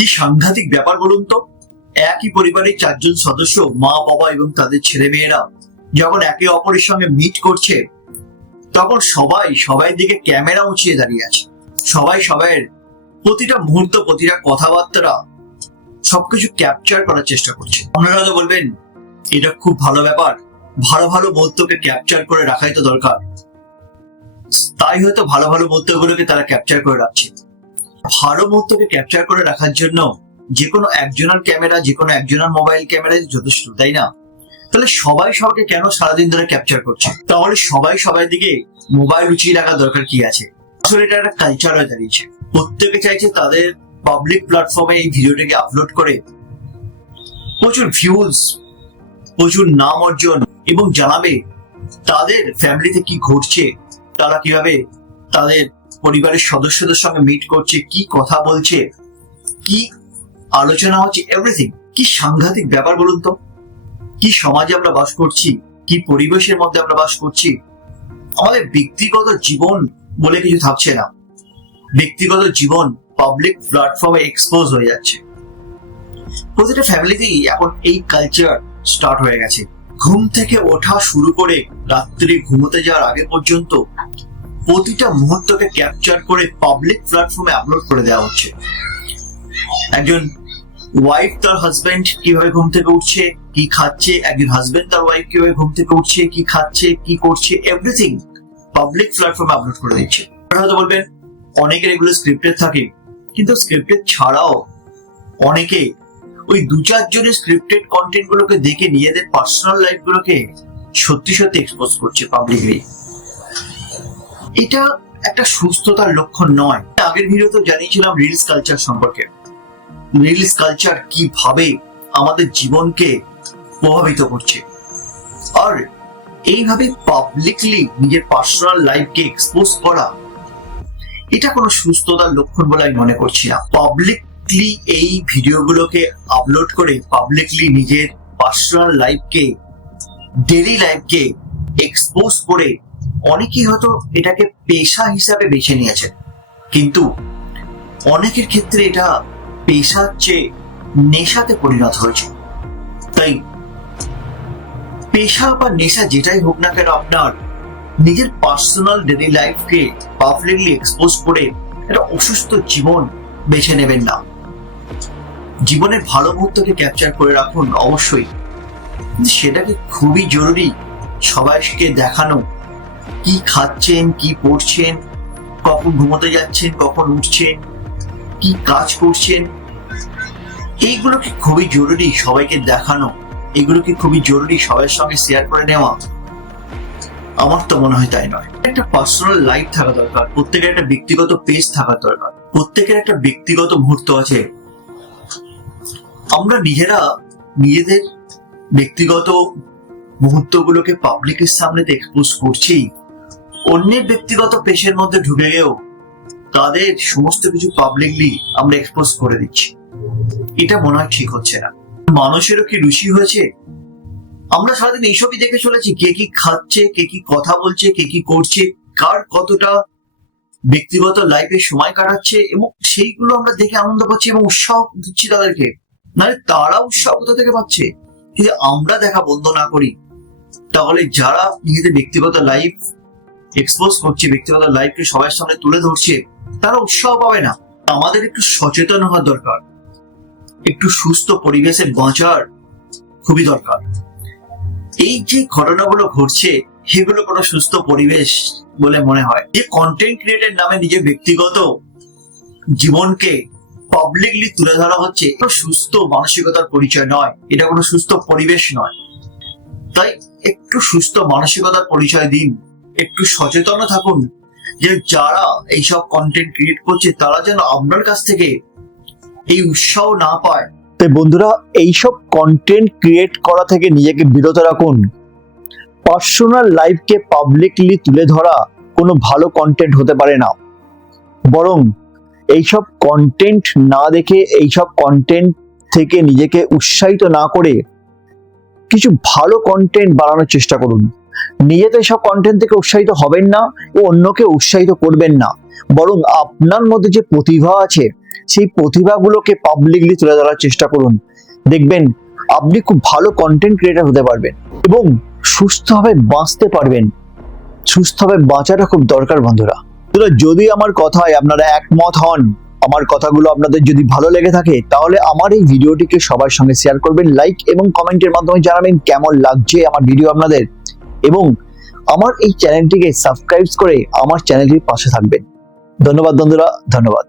কি সাংঘাতিক ব্যাপার বলুন তো। একই পরিবারের চারজন সদস্য, মা বাবা এবং তাদের ছেলে মেয়েরা যখন একে অপরের সঙ্গে মিট করছে, তখন সবাই দিকে ক্যামেরা উঁচিয়ে দাঁড়িয়ে আছে। সবাইয়ের প্রতিটা মুহূর্ত, প্রতিটা কথাবার্তা সবকিছু ক্যাপচার করার চেষ্টা করছে। আপনারা হয়তো বলবেন এটা খুব ভালো ব্যাপার, ভালো মুহূর্তকে ক্যাপচার করে রাখাই তো দরকার। তাই হয়তো ভালো মুহূর্তগুলোকে তারা ক্যাপচার করে রাখছে। ভালো মুহূর্তকে ক্যাপচার করে রাখার জন্য যে কোনো একজনের ক্যামেরা, যে কোনো একজনের মোবাইল ক্যামেরায় যথেষ্ট, তাই না? তাহলে সবাইকে কেন সারাদিন ধরে ক্যাপচার করছে? তাহলে সবাই দিকে মোবাইল উঁচিয়ে রাখার দরকার কি আছে? আসলে এটা একটা কালচার হয়ে দাঁড়িয়েছে। প্রত্যেকে চাইছে তাদের পাবলিক প্ল্যাটফর্মে এই ভিডিওটাকে আপলোড করে প্রচুর ভিউজ, প্রচুর নাম অর্জন এবং জানাবে তাদের ফ্যামিলিতে কি ঘটছে, তারা কিভাবে তাদের পরিবারের সদস্যদের সঙ্গে মিট করছে, কি কথা বলছে, কি আলোচনা হচ্ছে, এভরিথিং। কি সাংঘাতিক ব্যাপার বলুন তো। কি সমাজে আমরা বাস করছি, কি পরিবেশের মধ্যে আমরা বাস করছি। আমাদের ব্যক্তিগত জীবন বলে কিছু থাকছে না। ব্যক্তিগত জীবন পাবলিক প্ল্যাটফর্মে এক্সপোজ হয়ে যাচ্ছে। প্রতিটা ফ্যামিলিতেই এখন এই কালচার স্টার্ট হয়ে গেছে। ঘুম থেকে ওঠা শুরু করে রাত্রি ঘুমোতে যাওয়ার আগে পর্যন্ত প্রতিটা মুহূর্তকে ক্যাপচার করে পাবলিক প্ল্যাটফর্মে আপলোড করে দেওয়া হচ্ছে। একজন ওয়াইফ তার হাজবেন্ড কিভাবে ঘুম থেকে উঠছে, কি খাচ্ছে, একজন হাজবেন্ড তার ওয়াইফ কিভাবে ঘুম থেকে উঠছে, কি খাচ্ছে, কি করছে, এভরিথিং পাবলিক প্ল্যাটফর্মে আপলোড করে দিচ্ছে। হয়তো বলবেন অনেকের এগুলো স্ক্রিপ্টেড থাকে, কিন্তু স্ক্রিপ্টেড ছাড়াও অনেকে ওই 2-4 জনের স্ক্রিপ্টেড কন্টেন্ট গুলোকে দেখে নিজেদের পার্সোনাল লাইফ গুলোকে সত্যি এক্সপোজ করছে পাবলিকলি। এটা একটা সুস্থতার লক্ষণ নয়। আগের ভিডিওতে জানিয়েছিলাম রিলস কালচার সম্পর্কে। রিলস কালচার কিভাবে আমাদের জীবনকে প্রভাবিত করছে, আর এইভাবে পাবলিকলি নিজের পার্সোনাল লাইফকে এক্সপোজ করা, এটা কোনো সুস্থতার লক্ষণ বলে আমি মনে করছি না। পাবলিকলি এই ভিডিওগুলোকে আপলোড করে পাবলিকলি নিজের পার্সোনাল লাইফকে, ডেইলি লাইফকে এক্সপোজ করে অনেকেই হয়তো এটাকে পেশা হিসাবে বেছে নিয়েছে, কিন্তু অনেকের ক্ষেত্রে এটা পেশার চেয়ে নেশাতে পরিণত হয়েছে। তাই পেশা বা নেশা যেটাই হোক না কেন, আপনার নিজের পার্সোনাল ডেইলি লাইফকে পাবলিকলি এক্সপোজ করে একটা অসুস্থ জীবন বেছে নেবেন না। জীবনের ভালো মুহূর্তকে ক্যাপচার করে রাখুন অবশ্যই, কিন্তু সেটাকে খুবই জরুরি সবাইকে দেখানো। কি খাচ্ছেন, কি পড়ছেন, কখন ঘুমোতে যাচ্ছেন, কখন উঠছেন, কি কাজ করছেন, এইগুলোকে খুবই জরুরি সবাইকে দেখানো। এগুলোকে খুবই জরুরি সবার সঙ্গে শেয়ার করে নেওয়া। আমার তো মনে হয় তাই নয়। একটা পার্সোনাল লাইফ থাকা দরকার, প্রত্যেকের একটা ব্যক্তিগত পেজ থাকা দরকার, প্রত্যেকের একটা ব্যক্তিগত মুহূর্ত আছে। আমরা নিজেদের ব্যক্তিগত মুহূর্তগুলোকে পাবলিকের সামনে এক্সপোজ করছি, অন্যের ব্যক্তিগত পেজের মধ্যে ঢুকে গিয়েও তাদের সমস্ত কিছু পাবলিকলি আমরা এক্সপোজ করে দিচ্ছি। এটা মনে হয় ঠিক হচ্ছে না। মানুষেরও কি রুচি হয়েছে? আমরা সারাদিন এইসবই দেখে চলেছি, কে কি খাচ্ছে, কে কি কথা বলছে, কে কি করছে, কার কতটা ব্যক্তিগত লাইফে সময় কাটাচ্ছে, এবং সেইগুলো আমরা দেখে আনন্দ পাচ্ছি এবং উৎসাহ দিচ্ছি তাদেরকে। মানে তারা উৎসাহ কোথা থেকে পাচ্ছে? যদি আমরা দেখা বন্ধ না করি, তাহলে যারা নিজেদের ব্যক্তিগত লাইফ এক্সপোজ করছে, ব্যক্তিগত লাইফকে সবার সামনে তুলে ধরছে, তারা উৎসাহ পাবে না। আমাদের একটু সচেতন হওয়া দরকার, একটু সুস্থ পরিবেশে বাঁচার খুবই দরকার। এই যে ঘটনাগুলো ঘটছে, এগুলো কোনো সুস্থ পরিবেশ বলে মনে হয়। যে কন্টেন্ট ক্রিয়েটের নামে নিজের ব্যক্তিগত জীবনকে পাবলিকলি তুলে ধরা হচ্ছে, এটা সুস্থ মানসিকতার পরিচয় নয়, এটা কোনো সুস্থ পরিবেশ নয়। তাই একটু সুস্থ মানসিকতার পরিচয় দিন, একটু সচেতন থাকুন যে যারা এইসব কন্টেন্ট ক্রিয়েট করছে তারা যেন আপনার কাছ থেকে এই উৎসাহ না পায়। তাই বন্ধুরা, এইসব কন্টেন্ট ক্রিয়েট করা থেকে নিজেকে বিরত রাখুন। পার্সোনাল লাইফকে পাবলিকলি তুলে ধরা কোনো ভালো কন্টেন্ট হতে পারে না। বরং এইসব কন্টেন্ট না দেখে, এইসব কন্টেন্ট থেকে নিজেকে উৎসাহিত না করে কিছু ভালো কন্টেন্ট বানানোর চেষ্টা করুন। নিজে তো এইসব কন্টেন্ট থেকে উৎসাহিত হবেন না ও অন্যকে উৎসাহিত করবেন না, বরং আপনার মধ্যে যে প্রতিভা আছে সেই প্রতিভাগুলোকে পাবলিকলি তুলে ধরার চেষ্টা করুন। দেখবেন আপনি খুব ভালো কন্টেন্ট ক্রিয়েটর হতে পারবেন এবং সুস্থভাবে বাঁচতে পারবেন। সুস্থভাবে বাঁচাটা খুব দরকার বন্ধুরা। যদি আমার কথায় আপনারা একমত হন, আমার কথাগুলো আপনাদের যদি ভালো লেগে থাকে, তাহলে আমার এই ভিডিওটিকে সবার সঙ্গে শেয়ার করবেন, লাইক এবং কমেন্টের মাধ্যমে জানাবেন কেমন লাগছে আমার ভিডিও আপনাদের, এবং আমার এই চ্যানেলটিকে সাবস্ক্রাইব করে আমার চ্যানেলটির পাশে থাকবেন। ধন্যবাদ বন্ধুরা, ধন্যবাদ।